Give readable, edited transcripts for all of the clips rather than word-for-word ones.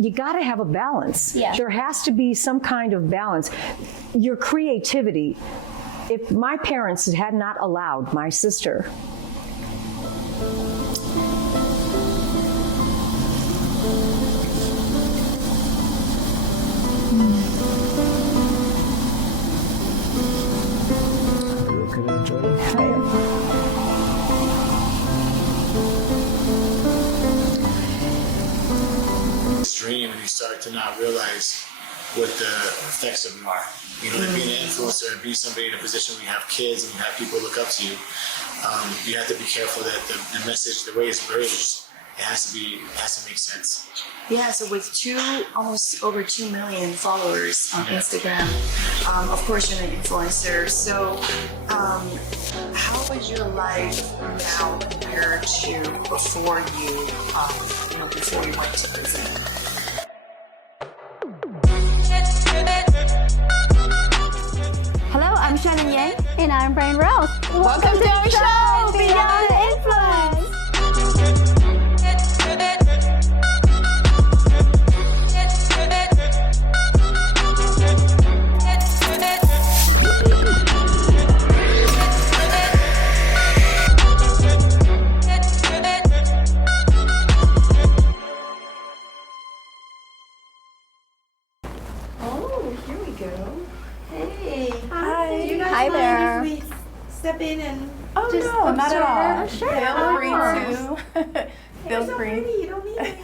you got to have a balance. Yeah. There has to be some kind of balance. Your creativity, if my parents had not allowed my sister dream and you start to not realize what the effects of them are. You know, to be an influencer and be somebody in a position where you have kids and you have people look up to you, you have to be careful that the message, the way it's bridged, it has to make sense. Yeah, so with almost over 2 million followers on Instagram, of course you're an influencer. So how is your life now compared to before before you went to prison? Hello, I'm Shannon Yang. And I'm Brian Rose. Welcome to our show, Beyond Influence. Hi there. If we step in and Just no, not at all. Sure. Feel free to. Feel free. Pretty. You don't need it.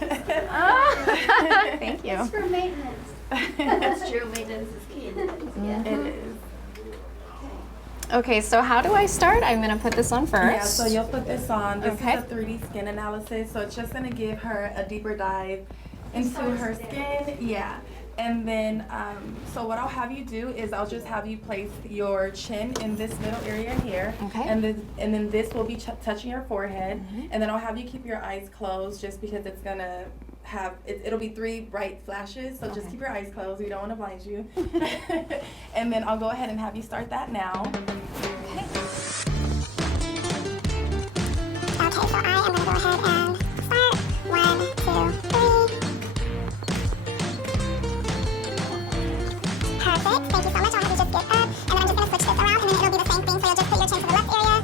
Thank you. It's for maintenance. That's true. Maintenance is key. Yeah. It is. Okay, so how do I start? I'm going to put this on first. Yeah, so you'll put this on. This Okay. is a 3D skin analysis, so it's just going to give her a deeper dive into her skin. Yeah. And then, so what I'll have you do is I'll just have you place your chin in this middle area here. Okay. And then this will be touching your forehead. And then I'll have you keep your eyes closed just because it's going to have, it'll be 3 bright flashes. So just keep your eyes closed. We don't want to blind you. And then I'll go ahead and have you start that now. Okay, so I am going to go ahead and start. 1, 2, 3. Perfect. Thank you so much. I'll have you just get up. And then I'm just going to switch this around, and then it'll be the same thing. So you'll just put your chin to the left area.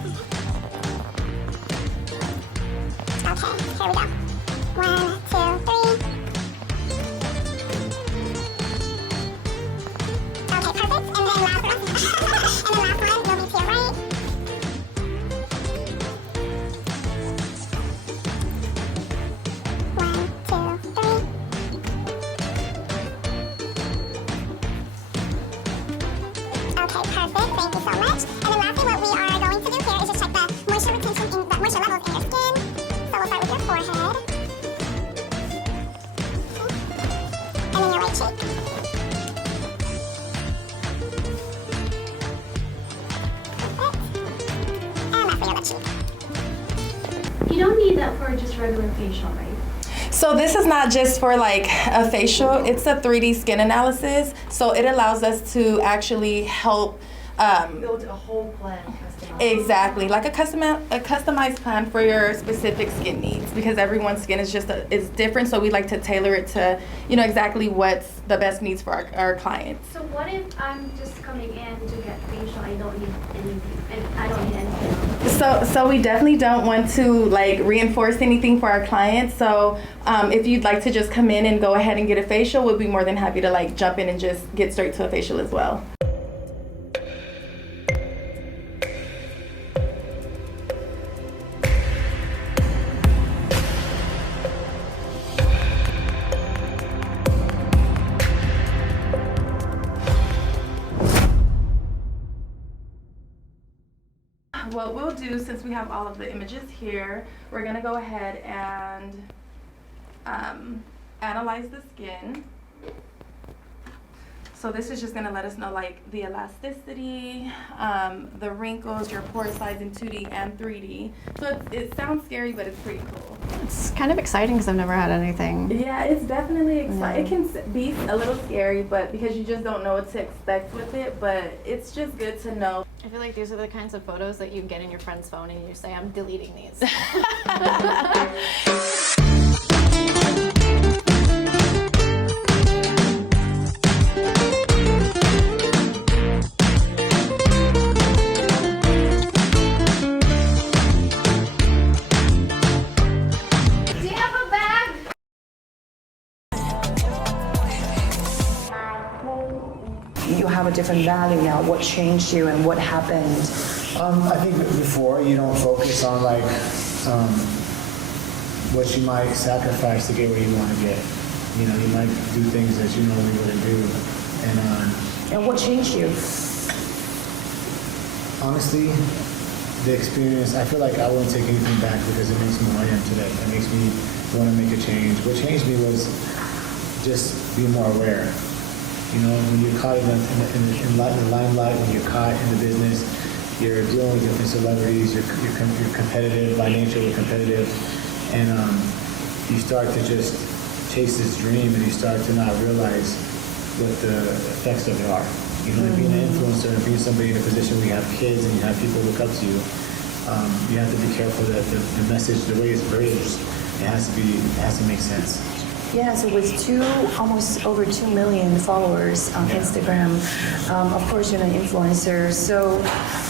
Okay, here we go. 1, 2, 3. Okay, perfect. And then last one. And then last one will be to your right. You don't need that for just regular facial, right? So this is not just for like a facial, it's a 3D skin analysis. So it allows us to actually help Build a whole plan. exactly like a customized plan for your specific skin needs, because everyone's skin is is different. So we like to tailor it to exactly what's the best needs for our clients. So what if I'm just coming in to get facial? I don't need anything, and I don't need anything else. So we definitely don't want to like reinforce anything for our clients. So if you'd like to just come in and go ahead and get a facial, we'll be more than happy to like jump in and just get straight to a facial as well. What we'll do, since we have all of the images here, we're gonna go ahead and analyze the skin. So this is just gonna let us know like the elasticity, the wrinkles, your pore size in 2D and 3D. So it sounds scary, but it's pretty cool. It's kind of exciting because I've never had anything. Yeah, it's definitely exciting. It can be a little scary, but because you just don't know what to expect with it, but it's just good to know. I feel like these are the kinds of photos that you get in your friend's phone and you say, I'm deleting these. have a different value now? What changed you and what happened? I think before you don't focus on like what you might sacrifice to get where you want to get. You know, you might do things that you normally wouldn't do, And what changed you? honestly, the experience, I feel like I wouldn't take anything back because it makes me who I am today. It makes me want to make a change. What changed me was just being more aware. You know, when you're caught in the limelight, when you're caught in the business, you're dealing with different celebrities, you're competitive, by nature you're competitive, and you start to just chase this dream and you start to not realize what the effects of it are. You know, being an influencer and being somebody in a position where you have kids and you have people look up to you, you have to be careful that the message, the way it's bridged, it has to make sense. Yeah, so with almost over 2 million followers on Instagram, of course you're an influencer. So,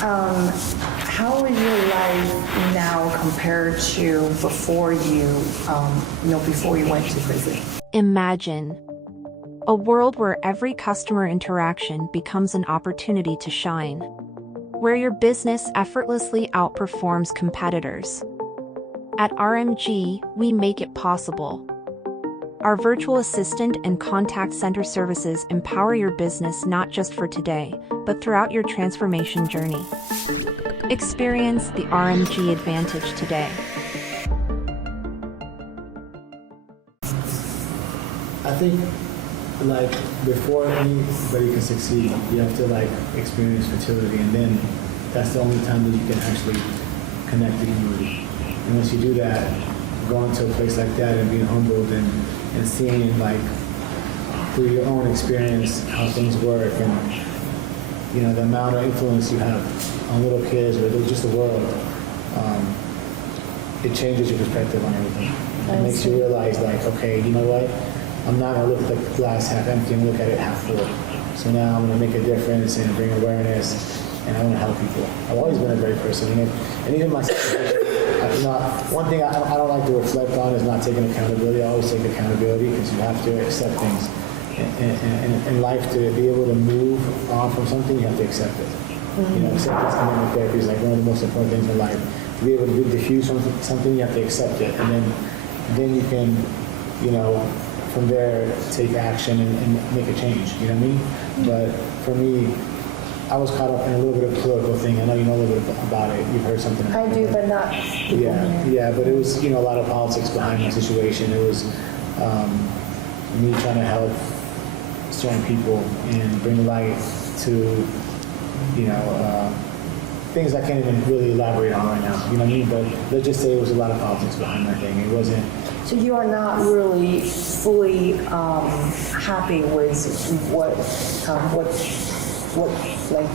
how is your life now compared to before before you went to prison? Imagine a world where every customer interaction becomes an opportunity to shine, where your business effortlessly outperforms competitors. At RMG, we make it possible. Our virtual assistant and contact center services empower your business not just for today, but throughout your transformation journey. Experience the RMG advantage today. I think, like, before anybody can succeed, you have to, like, experience fertility, and then that's the only time that you can actually connect to community. And once you do that, going to a place like that and being humbled and seeing, like, through your own experience how things work and, you know, the amount of influence you have on little kids or just the world, it changes your perspective on everything. It makes you realize, like, okay, you know what? I'm not going to look at the glass half empty and look at it half full. So now I'm going to make a difference and bring awareness, and I want to help people. I've always been a great person, and even myself, one thing I don't like to reflect on is not taking accountability. I always take accountability because you have to accept things. In life, to be able to move on from something, you have to accept it. You know, acceptance commitment therapy is like one of the most important things in life. To be able to diffuse something, you have to accept it, and then you can, you know, from there take action and make a change. You know what I mean? But for me, I was caught up in a little bit of political thing. I know you know a little bit about it. You've heard something. I do, but not. Yeah, but it was, you know, a lot of politics behind my situation. It was me trying to help certain people and bring light to, you know, things I can't even really elaborate on right now. You know what I mean? But let's just say it was a lot of politics behind my thing. It wasn't. So you are not really fully happy with what like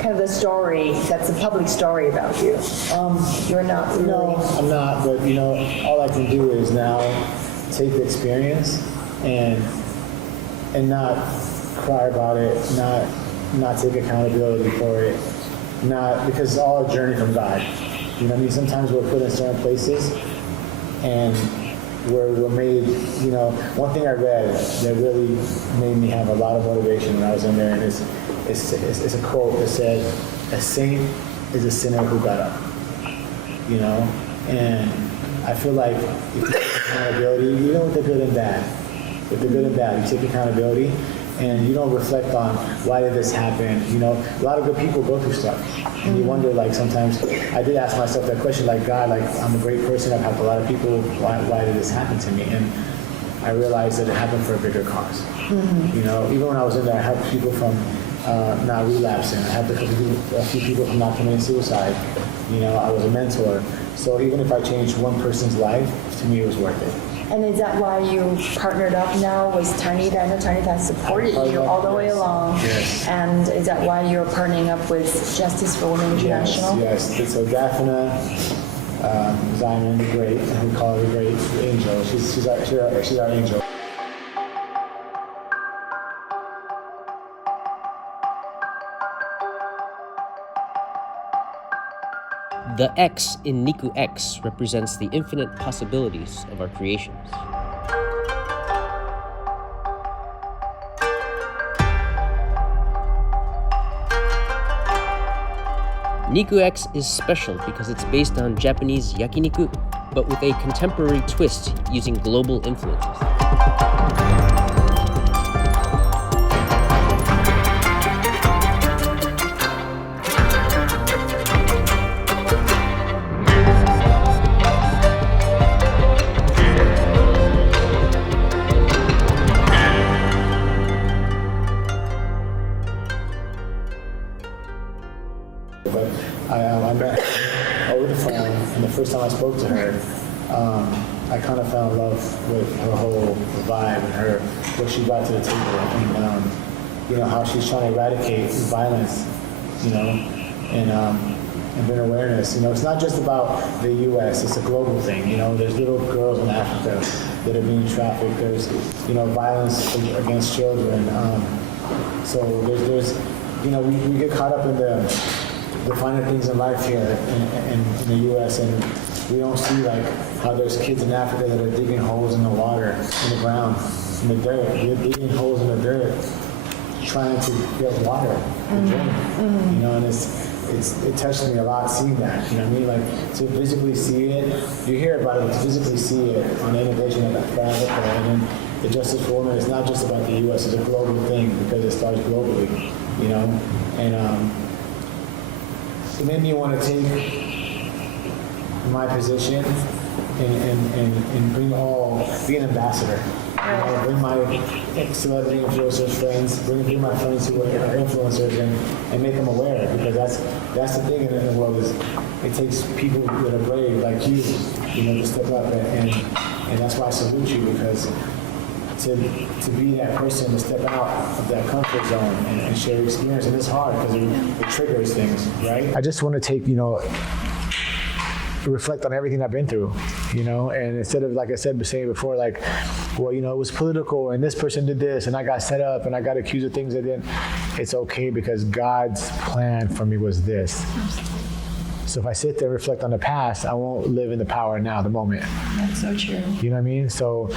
kind of the story that's a public story about you. You're not really. No, I'm not. But you know, all I can do is now take the experience and not cry about it, not take accountability for it, not because it's all a journey from God. You know what I mean? Sometimes we're put in certain places and we're made, you know, one thing I read that really made me have a lot of motivation when I was in there, and it's a quote that said, "A saint is a sinner who got up." You know? And I feel like if you take accountability, even with the good and bad, you take accountability and you don't reflect on why did this happen. You know, a lot of good people go through stuff. And you wonder, like, sometimes, I did ask myself that question, like, God, like, I'm a great person, I've helped a lot of people, why did this happen to me? And I realized that it happened for a bigger cause. You know, even when I was in there, I helped people from not relapsing. I helped a few people from not committing suicide. You know, I was a mentor. So even if I changed one person's life, to me it was worth it. And is that why you partnered up now with Tiny? I know Tiny has supported you all the way along. Yes. And is that why you're partnering up with Justice for Women International? Yes. So Daphna Zion, the great, and we call her the great angel. She's our angel. The X in Niku X represents the infinite possibilities of our creations. Niku X is special because it's based on Japanese yakiniku, but with a contemporary twist using global influences. But I met over the phone, and the first time I spoke to her, I kind of fell in love with her whole vibe and her what she brought to the table, and you know how she's trying to eradicate violence, you know, and bring awareness. You know, it's not just about the U.S. It's a global thing. You know, there's little girls in Africa that are being trafficked. There's violence against children. So there's you know we get caught up in the finer things in life here in the U.S. and we don't see like how there's kids in Africa that are digging holes in the water, in the ground, in the dirt. They're digging holes in the dirt, trying to get water to drink. You know, and it touched me a lot seeing that. You know what I mean? Like to physically see it, you hear about it, but to physically see it on the innovation of Africa, and then the Justice for Women. It's not just about the U.S. It's a global thing because it starts globally. You know, and it made me want to take my position and be an ambassador. You know, bring my celebrity influencers friends, bring my friends who are influencers and make them aware, because that's the thing in the world is it takes people that are brave like you know, to step up and that's why I salute you, because to be that person to step out of that comfort zone and share your experience. And it's hard because it triggers things, right? I just want to take, reflect on everything I've been through, and instead of, like I said, saying before, like, well, it was political and this person did this and I got set up and I got accused of things I didn't. It's okay because God's plan for me was this. So if I sit there and reflect on the past, I won't live in the power now, the moment. That's so true. You know what I mean? So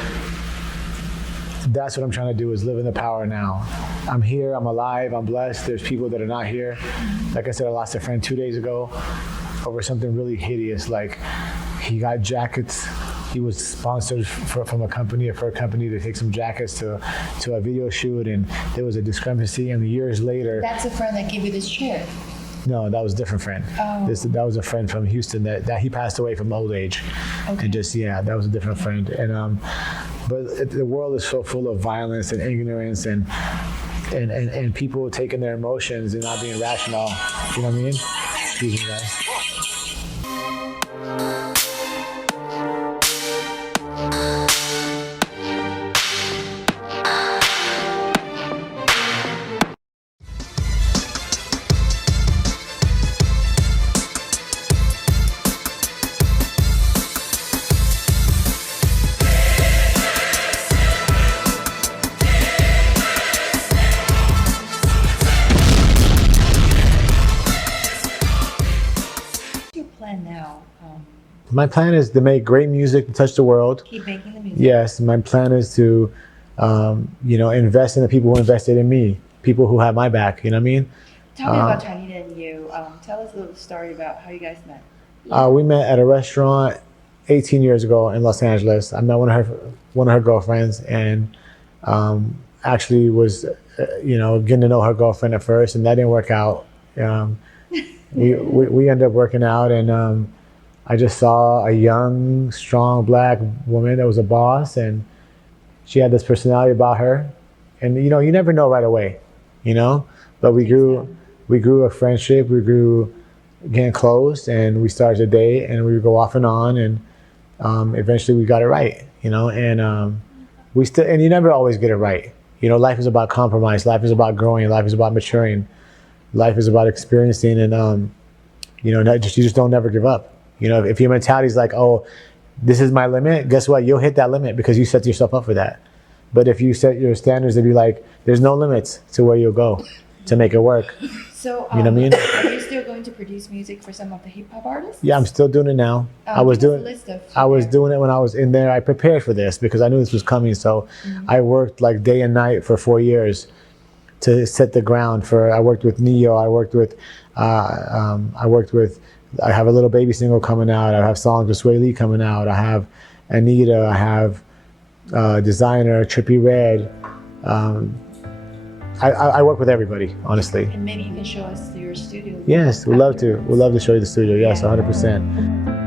that's what I'm trying to do, is live in the power now. I'm here, I'm alive, I'm blessed. There's people that are not here. Like I said, I lost a friend 2 days ago over something really hideous. Like, he got jackets. He was sponsored from a company, for a company to take some jackets to a video shoot, and there was a discrepancy, and years later... That's the friend that gave you this chair? No, that was a different friend. Oh. That was a friend from Houston that he passed away from old age. Okay. And that was a different friend. And but the world is so full of violence and ignorance and people taking their emotions and not being rational. You know what I mean? Excuse me, guys. My plan is to make great music to touch the world. Keep making the music. Yes, my plan is to, invest in the people who invested in me, people who have my back. You know what I mean? Tell me about Chanita and you. Tell us a little story about how you guys met. We met at a restaurant 18 years ago in Los Angeles. I met one of her girlfriends, and actually was, getting to know her girlfriend at first, and that didn't work out. We ended up working out, and I just saw a young, strong black woman that was a boss, and she had this personality about her. And you never know right away, But we grew a friendship. We grew getting close, and we started to date, and we would go off and on, and eventually we got it right, And we still, and you never always get it right. Life is about compromise. Life is about growing. Life is about maturing. Life is about experiencing, and you just don't never give up. If your mentality is like, oh, this is my limit, guess what? You'll hit that limit because you set yourself up for that. But if you set your standards to be like, there's no limits to where you'll go to make it work. So, you know what I mean? Are you still going to produce music for some of the hip hop artists? Yeah, I'm still doing it now. I was doing it when I was in there. I prepared for this because I knew this was coming. So I worked like day and night for 4 years to set the ground for. I worked with Neo. I have a Little Baby single coming out. I have songs with Sway Lee coming out. I have Anita. I have Designer, Trippie Redd. I work with everybody, honestly. And maybe you can show us your studio. Yes, we'd love to. We'd love to show you the studio. Yes, 100%.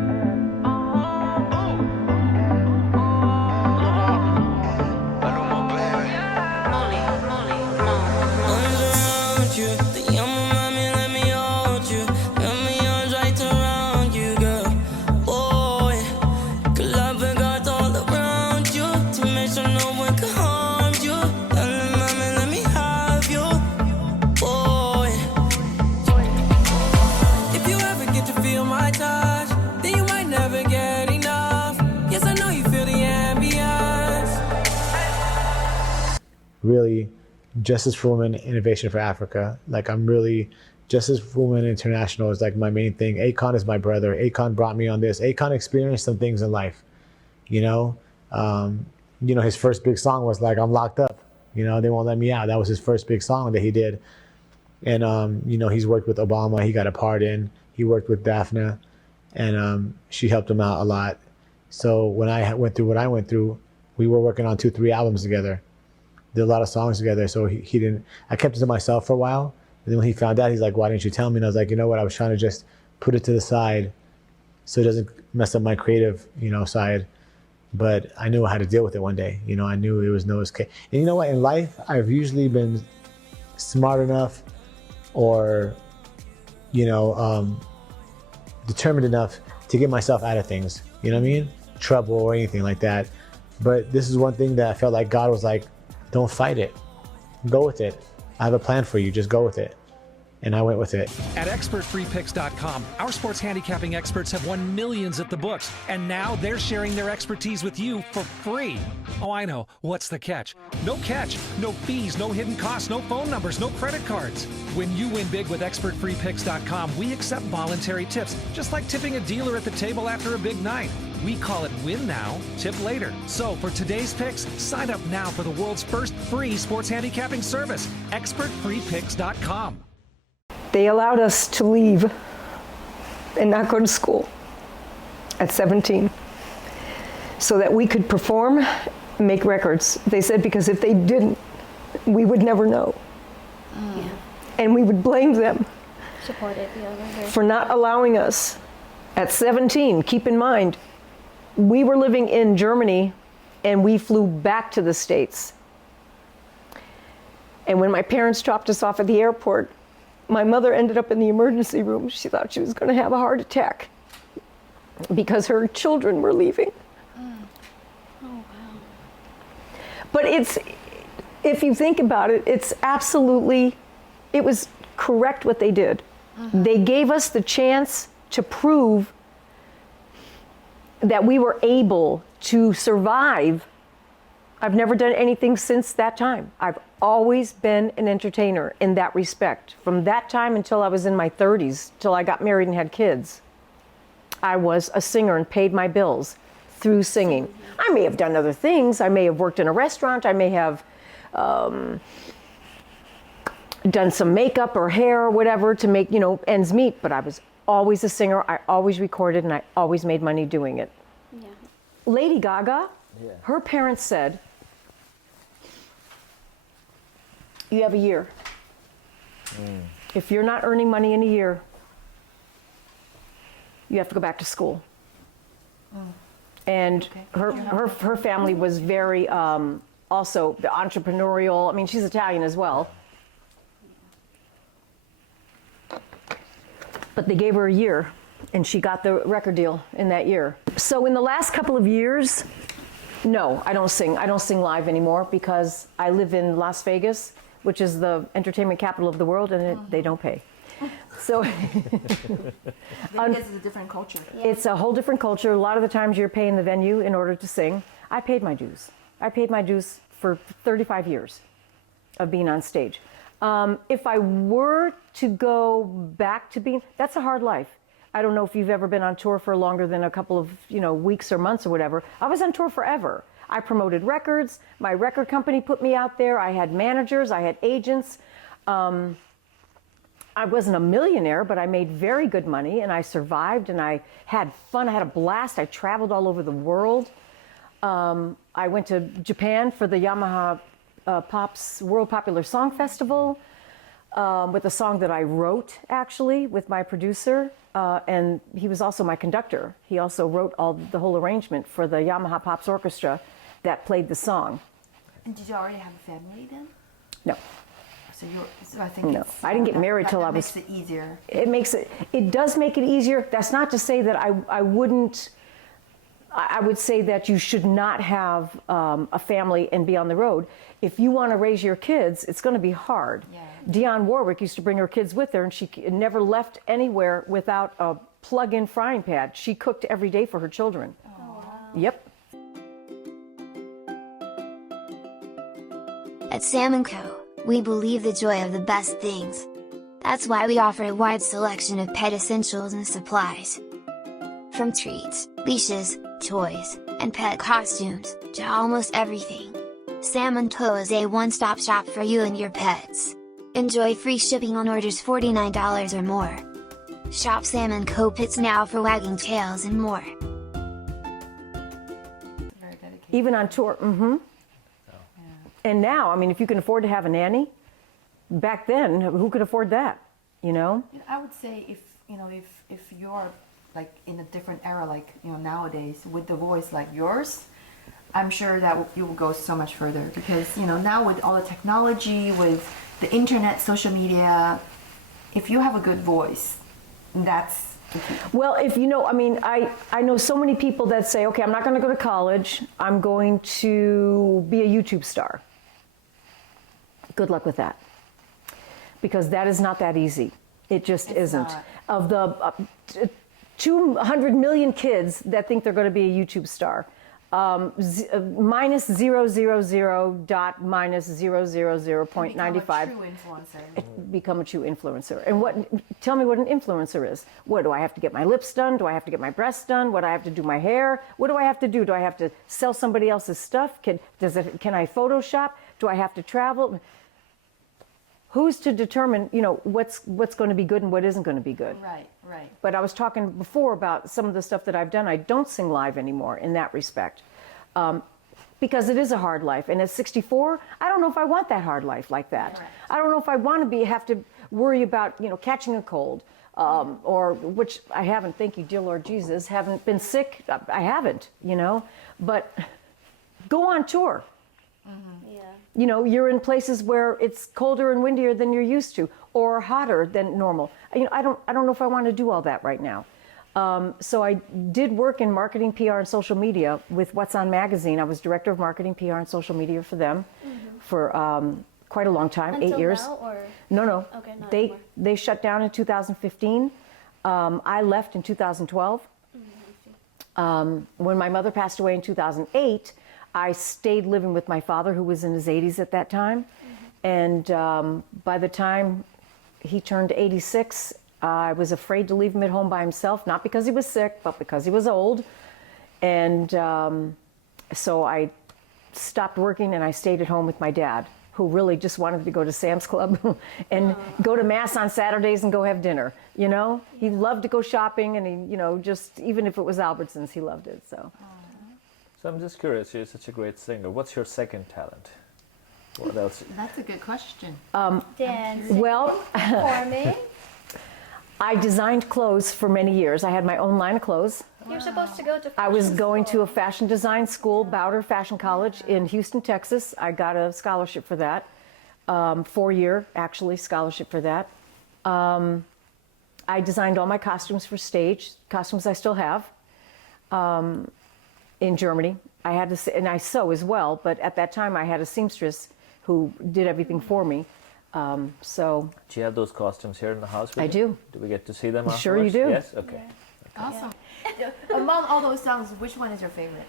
Really, Justice for Women, Innovation for Africa. Like, I'm really, Justice for Women International is like my main thing. Akon is my brother. Akon brought me on this. Akon experienced some things in life, you know? His first big song was like, I'm locked up, they won't let me out. That was his first big song that he did. And, he's worked with Obama. He got a pardon. He worked with Daphne, and she helped him out a lot. So when I went through what I went through, we were working on 2-3 albums together. Did a lot of songs together, so he didn't. I kept it to myself for a while, and then when he found out, he's like, "Why didn't you tell me?" And I was like, "You know what? I was trying to just put it to the side, so it doesn't mess up my creative, side." But I knew I had to deal with it one day. I knew it was no escape. And you know what? In life, I've usually been smart enough, or determined enough to get myself out of things. You know what I mean? Trouble or anything like that. But this is one thing that I felt like God was like, don't fight it. Go with it. I have a plan for you. Just go with it. And I went with it. At ExpertFreePicks.com, our sports handicapping experts have won millions at the books, and now they're sharing their expertise with you for free. Oh, I know. What's the catch? No catch, no fees, no hidden costs, no phone numbers, no credit cards. When you win big with ExpertFreePicks.com, we accept voluntary tips, just like tipping a dealer at the table after a big night. We call it win now, tip later. So for today's picks, sign up now for the world's first free sports handicapping service, ExpertFreePicks.com. They allowed us to leave and not go to school at 17 so that we could perform and make records. They said because if they didn't, we would never know. Yeah. And we would blame them Supported the other. for not allowing us at 17. Keep in mind, we were living in Germany and we flew back to the States. And when my parents dropped us off at the airport, my mother ended up in the emergency room. She thought she was going to have a heart attack because her children were leaving. Oh, wow. But if you think about it, it was correct what they did. They gave us the chance to prove that we were able to survive. I've never done anything since that time. I've always been an entertainer in that respect. From that time until I was in my 30s, till I got married and had kids, I was a singer and paid my bills through singing. I may have done other things. I may have worked in a restaurant. I may have done some makeup or hair or whatever to make, ends meet. But I was always a singer. I always recorded and I always made money doing it. Yeah. Lady Gaga, her parents said, you have a year. If you're not earning money in a year, you have to go back to school. And her family was very also entrepreneurial. I mean, she's Italian as well. But they gave her a year, and she got the record deal in that year. So in the last couple of years, no, I don't sing. I don't sing live anymore because I live in Las Vegas, which is the entertainment capital of the world, and they don't pay. So Vegas is a different culture. it's a whole different culture. A lot of the times you're paying the venue in order to sing. I paid my dues. I paid my dues for 35 years of being on stage. If I were to go back to being, that's a hard life. I don't know if you've ever been on tour for longer than a couple of weeks or months or whatever. I was on tour forever. I promoted records. My record company put me out there. I had managers. I had agents. I wasn't a millionaire, but I made very good money, and I survived, and I had fun. I had a blast. I traveled all over the world. I went to Japan for the Yamaha Pops World Popular Song Festival with a song that I wrote, actually, with my producer, and he was also my conductor. He also wrote the whole arrangement for the Yamaha Pops Orchestra that played the song. And did you already have a family then? No. So I think No, I didn't get married till I was. Makes it easier. It does make it easier. That's not to say that I wouldn't. I would say that you should not have a family and be on the road. If you want to raise your kids, it's going to be hard. Yeah. Dionne Warwick used to bring her kids with her, and she never left anywhere without a plug-in frying pan. She cooked every day for her children. Oh, wow. Yep. At Sam & Co., we believe the joy of the best things. That's why we offer a wide selection of pet essentials and supplies. From treats, leashes, toys, and pet costumes, to almost everything. Sam & Co. is a one-stop shop for you and your pets. Enjoy free shipping on orders $49 or more. Shop Sam & Co. Pits now for wagging tails and more. Very dedicated. Even on tour. Mm-hmm. And now, I mean, if you can afford to have a nanny, back then, who could afford that? You know? I would say if you're like in a different era, like nowadays, with the voice like yours, I'm sure that you will go so much further because now with all the technology, with the internet, social media, if you have a good voice, that's the key. Well, I know so many people that say, okay, I'm not going to go to college. I'm going to be a YouTube star. Good luck with that. Because that is not that easy. It just isn't. Not. Of the 200 million kids that think they're going to be a YouTube star, minus 0.000.000.95 True influencer. become a true influencer. And tell me what an influencer is. What, do I have to get my lips done? Do I have to get my breasts done? What do I have to do my hair? What do I have to do? Do I have to sell somebody else's stuff? Can I Photoshop? Do I have to travel? Who's to determine, what's going to be good and what isn't going to be good? Right. But I was talking before about some of the stuff that I've done. I don't sing live anymore in that respect. Because it is a hard life. And at 64, I don't know if I want that hard life like that. Right. I don't know if I want to have to worry about, catching a cold. Or which I haven't, thank you, dear Lord Jesus, haven't been sick. I haven't, But go on tour. Yeah. You're in places where it's colder and windier than you're used to, or hotter than normal. I don't know if I want to do all that right now. So I did work in marketing, PR, and social media with What's On Magazine. I was director of marketing, PR, and social media for them for quite a long time, Until 8 years. Now, or? No. Okay, not anymore. They shut down in 2015. I left in 2012. When my mother passed away in 2008, I stayed living with my father, who was in his 80s at that time. And by the time he turned 86, I was afraid to leave him at home by himself, not because he was sick, but because he was old. And so I stopped working and I stayed at home with my dad, who really just wanted to go to Sam's Club and go to Mass on Saturdays and go have dinner. He loved to go shopping, and he, just even if it was Albertsons, he loved it. So I'm just curious, you're such a great singer. What's your second talent? What else? That's a good question. Dancing. Well, Performing. I designed clothes for many years. I had my own line of clothes. You're supposed to go to I was fashion going to school. a fashion design school, Bowder Fashion College in Houston, Texas. I got a scholarship for that, 4-year actually scholarship for that. I designed all my costumes for stage, costumes I still have, in Germany. I had to, and I sew as well, but at that time I had a seamstress who did everything for me. So. Do you have those costumes here in the house? I do. Do we get to see them afterwards? Sure you do. Yes? Okay. Yeah. Awesome. Among all those songs, which one is your favorite?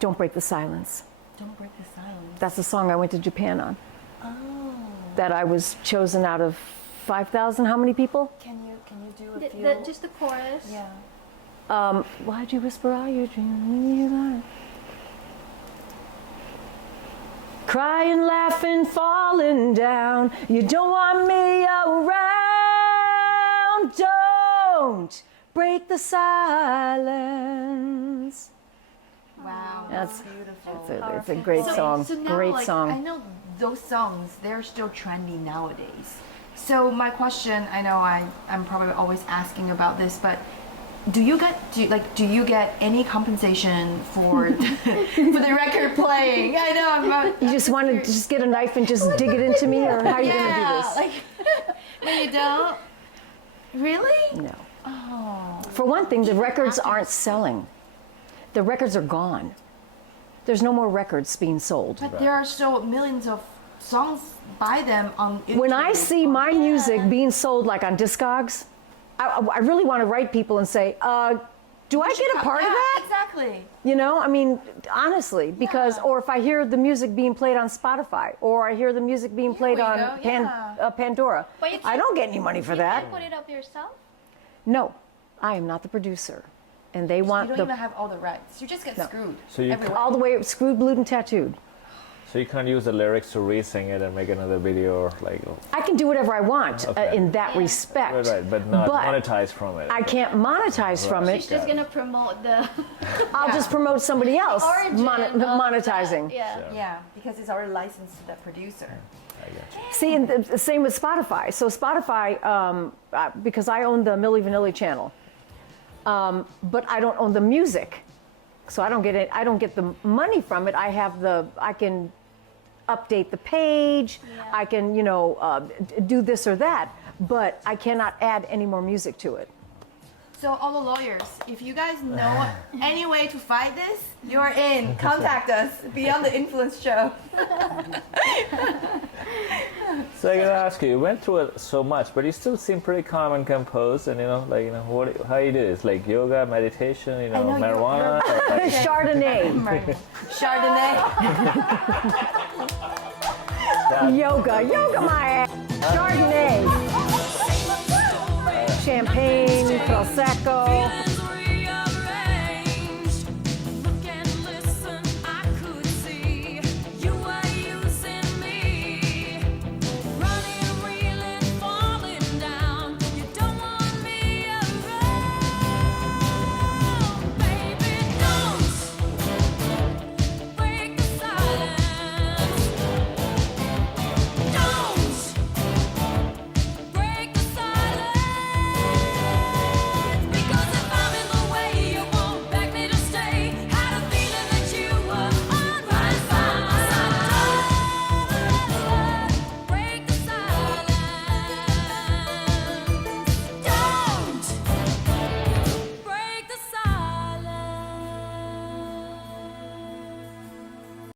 Don't Break the Silence. Don't Break the Silence. That's the song I went to Japan on. Oh. That I was chosen out of 5,000, how many people? Can you do a few? Just the chorus. Yeah. Why'd you whisper all your dreams? crying, laughing, falling down. You don't want me around. Don't break the silence. Wow, That's beautiful. it's a great song. So now, Great like, song. I know those songs, they're still trendy nowadays. So my question, I know I'm probably always asking about this, but do you get any compensation for for the record playing? I know I'm not. You just want to just get a knife and just dig it into me, or how are you going to do this? Like, no, you don't. Really? No. Oh. For one thing, the records aren't selling. The records are gone. There's no more records being sold. But there are still millions of songs by them on. When I YouTube. see my music being sold like on Discogs, I really want to write people and say, do I get a part of that? Exactly. You know, I mean, honestly, because, or if I hear the music being played on Spotify, or I hear the music being played on Pandora, But you I don't get any money for you that. can't put it up yourself? No, I am not the producer. And they want You don't the, even have all the rights. You just get screwed. So you everywhere. all the way screwed, blued, and tattooed. So you can't use the lyrics to re-sing it and make another video, or like. I can do whatever I want Okay. in that respect. Right, but not monetize from it. I can't monetize from it. She's just gonna promote the I'll just promote somebody else origin of monetizing. that. Yeah, because it's already licensed to the producer. See, and the same with Spotify. So Spotify, because I own the Milli Vanilli channel, but I don't own the music, so I don't get it. I don't get the money from it. I can update the page. I can, do this or that, but I cannot add any more music to it. So all the lawyers, if you guys know any way to fight this, you're in. Contact us. Beyond the Influence Show. So I gotta ask you went through it so much, but you still seem pretty calm and composed, and how you do it? It's like yoga, meditation, I know marijuana. or like- Chardonnay, Chardonnay. yoga my ass. Chardonnay, champagne, prosecco.